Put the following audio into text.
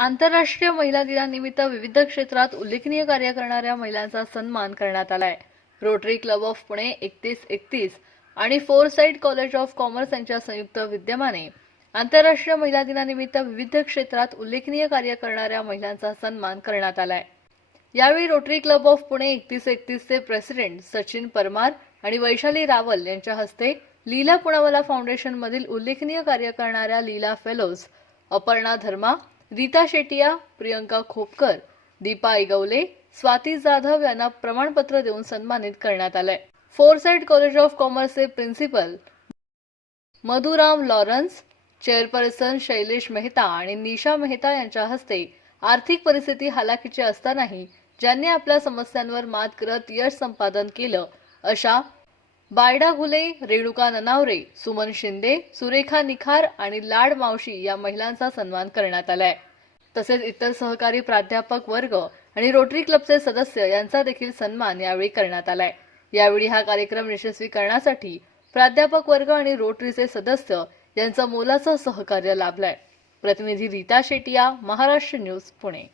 आंतरराष्ट्रीय महिला दिनानिमित्त विविध क्षेत्रात उल्लेखनीय कार्य करणाऱ्या महिलांचा सन्मान करण्यात आलाय. रोटरी क्लब ऑफ पुणे एकतीस एकतीस आणि four side college of commerce यांच्या संयुक्त विद्यमाने आंतरराष्ट्रीय महिला दिनानिमित्त विविध क्षेत्रात उल्लेखनीय कार्य करणाऱ्या महिलांचा सन्मान करण्यात आलाय. यावेळी रोटरी क्लब ऑफ पुणे एकतीस एकतीसचे प्रेसिडेंट सचिन परमार आणि वैशाली रावल यांच्या हस्ते लीला पुणावाला फाउंडेशनमधील उल्लेखनीय कार्य करणाऱ्या लीला फेलोज अपर्णा धर्मा रीता शेटिया प्रियंका खोपकर दीपा इगवले स्वाती जाधव यांना प्रमाणपत्र देऊन सन्मानित करण्यात आलंय. फोरसाईड कॉलेज ऑफ कॉमर्सचे principal Madhuram Lawrence chairperson Shailesh Mehta आणि निशा मेहता यांच्या हस्ते आर्थिक परिस्थिती हालाकीची असतानाही ज्यांनी आपल्या समस्यांवर मात करत यश संपादन केलं अशा बायडा घुले रेणुका ननावरे सुमन शिंदे सुरेखा निखार आणि लाड मावशी या महिलांचा सन्मान करण्यात आलाय. तसेच इतर सहकारी प्राध्यापक वर्ग आणि रोटरी क्लबचे सदस्य यांचा देखील सन्मान यावेळी करण्यात आलाय. यावेळी हा कार्यक्रम यशस्वी करण्यासाठी प्राध्यापक वर्ग आणि रोटरीचे सदस्य यांचं मोलाचं सहकार्य लाभलंय. प्रतिनिधी रीता शेटिया महाराष्ट्र न्यूज पुणे.